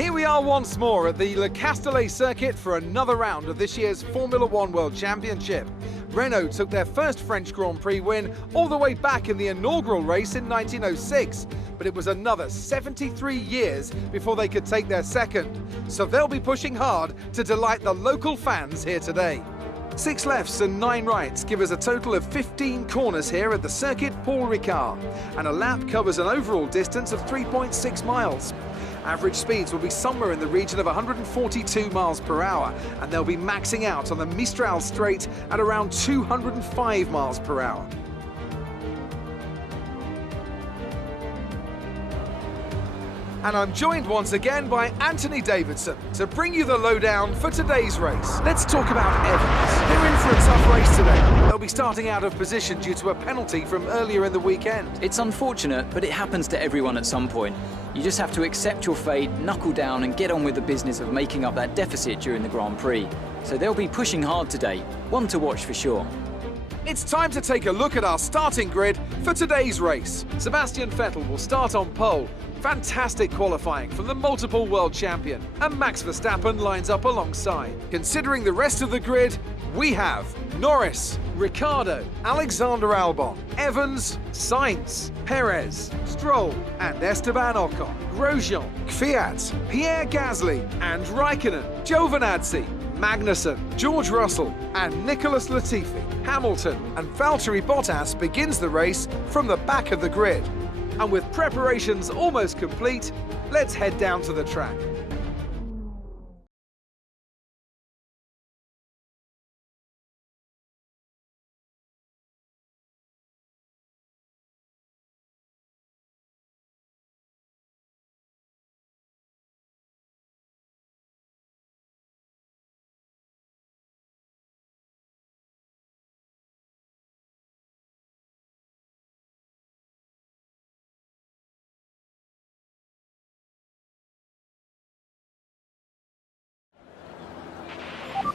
Here we are once more at the Le Castellet circuit for another round of this year's Formula One World Championship. Renault took their first French Grand Prix win all the way back in the inaugural race in 1906, but it was another 73 years before they could take their second. So they'll be pushing hard to delight the local fans here today. 6 lefts and 9 rights give us a total of 15 corners here at the Circuit Paul Ricard, and a lap covers an overall distance of 3.6 miles. Average speeds will be somewhere in the region of 142 miles per hour, and they'll be maxing out on the Mistral straight at around 205 miles per hour. And I'm joined once again by Anthony Davidson to bring you the lowdown for today's race. Let's talk about Evans. They're in for a tough race today. They'll be starting out of position due to a penalty from earlier in the weekend. It's unfortunate, but it happens to everyone at some point. You just have to accept your fate, knuckle down and get on with the business of making up that deficit during the Grand Prix. So they'll be pushing hard today. One to watch for sure. It's time to take a look at our starting grid for today's race. Sebastian Vettel will start on pole. Fantastic qualifying from the multiple world champion, and Max Verstappen lines up alongside. Considering the rest of the grid, we have Norris, Ricciardo, Alexander Albon, Evans, Sainz, Perez, Stroll, and Esteban Ocon, Grosjean, Kvyat, Pierre Gasly, and Raikkonen, Giovinazzi, Magnussen, George Russell, and Nicholas Latifi. Hamilton and Valtteri Bottas begins the race from the back of the grid. And with preparations almost complete, let's head down to the track.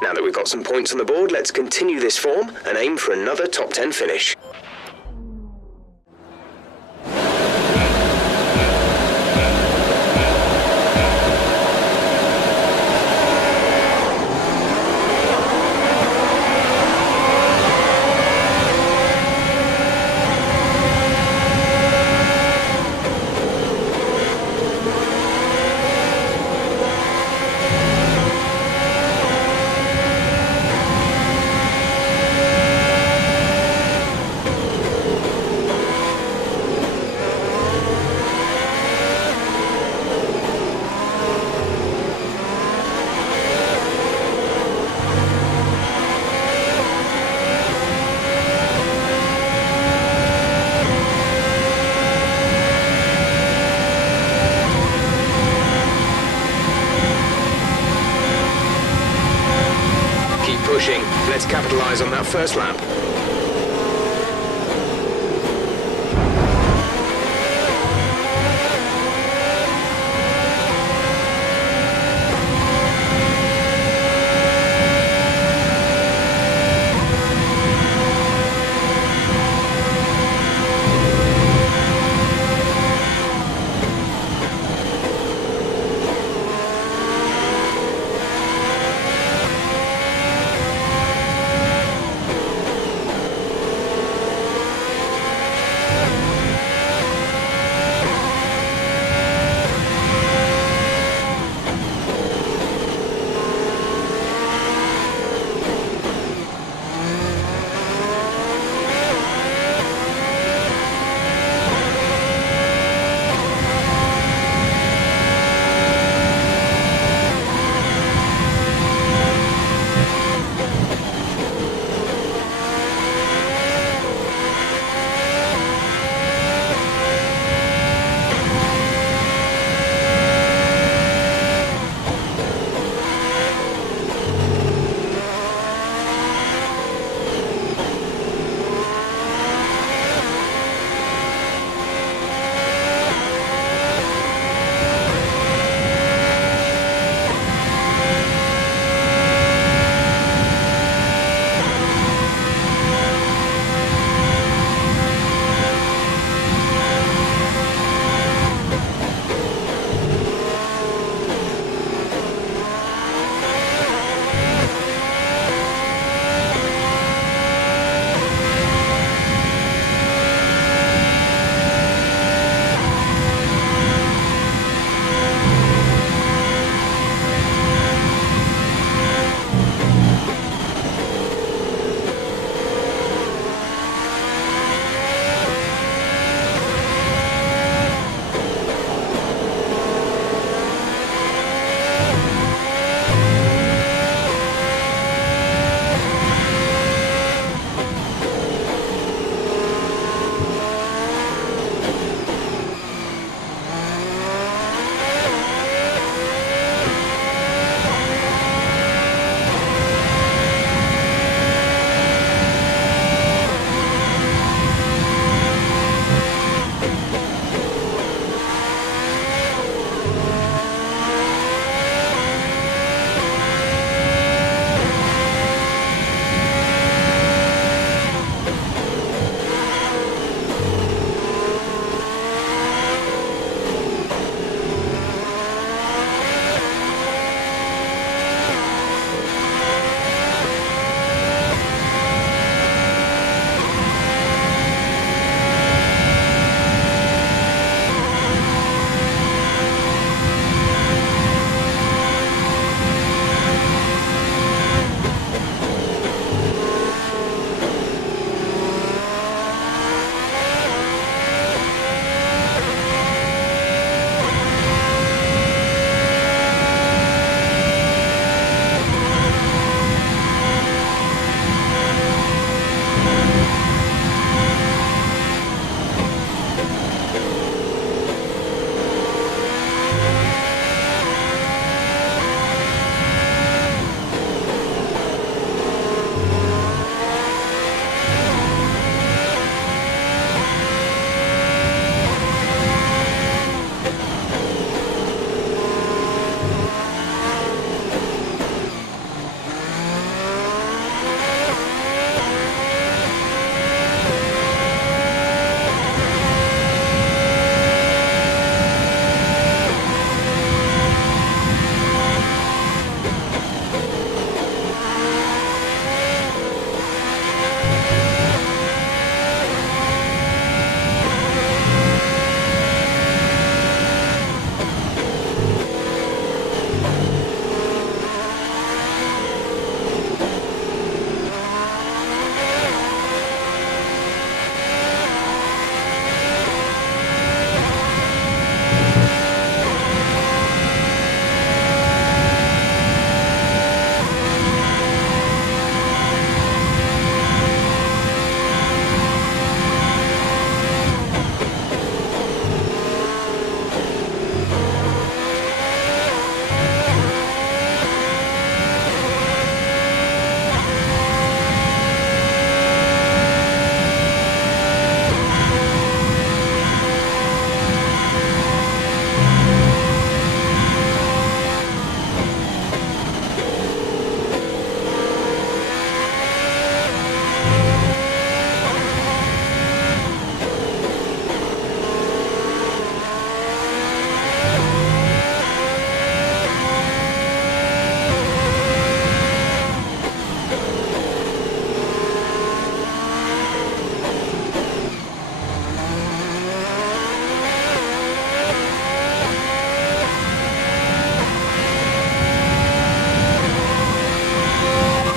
Now that we've got some points on the board, let's continue this form and aim for another top 10 finish. Pushing. Let's capitalise on that first lap.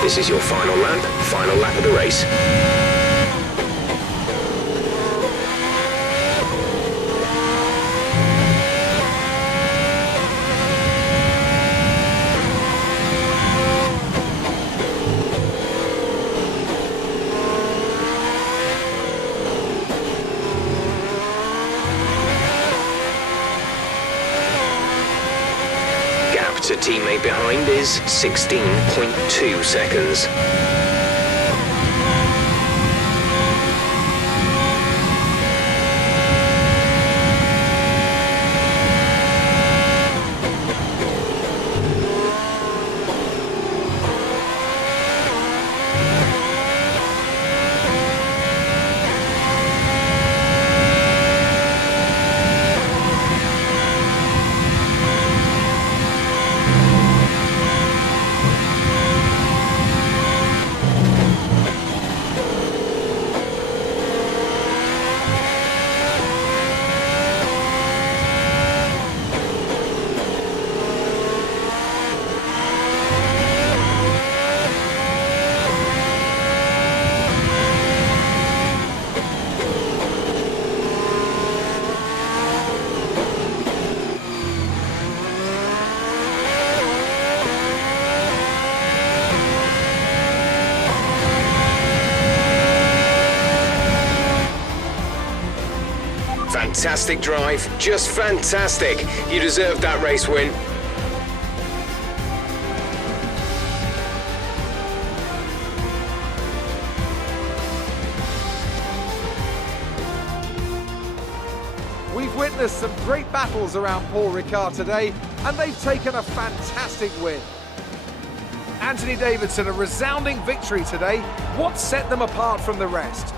This is your final lap of the race. To teammate behind is 16.2 seconds. Fantastic drive, just fantastic. You deserved that race win. We've witnessed some great battles around Paul Ricard today, and they've taken a fantastic win. Anthony Davidson, a resounding victory today. What set them apart from the rest?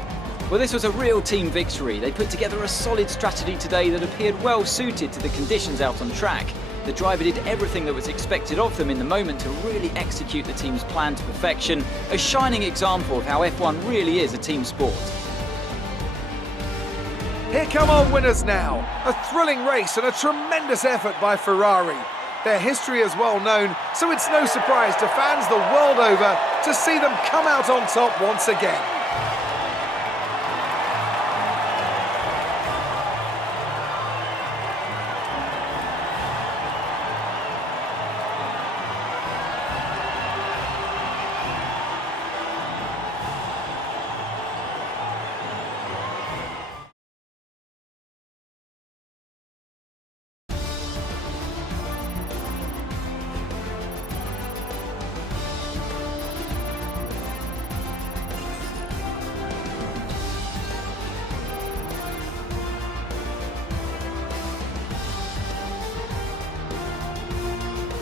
Well, this was a real team victory. They put together a solid strategy today that appeared well suited to the conditions out on track. The driver did everything that was expected of them in the moment to really execute the team's plan to perfection, a shining example of how F1 really is a team sport. Here come our winners now. A thrilling race and a tremendous effort by Ferrari. Their history is well known, so it's no surprise to fans the world over to see them come out on top once again.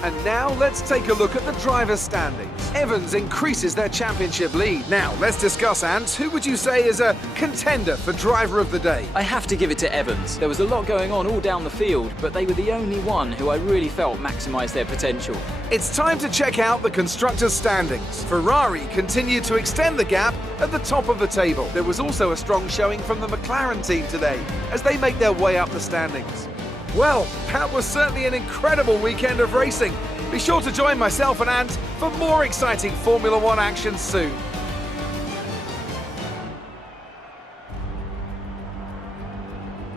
And now let's take a look at the driver's standings. Evans increases their championship lead. Now let's discuss, Ant, who would you say is a contender for driver of the day? I have to give it to Evans. There was a lot going on all down the field, but they were the only one who I really felt maximised their potential. It's time to check out the constructors' standings. Ferrari continued to extend the gap at the top of the table. There was also a strong showing from the McLaren team today as they make their way up the standings. Well, that was certainly an incredible weekend of racing. Be sure to join myself and Ant for more exciting Formula One action soon.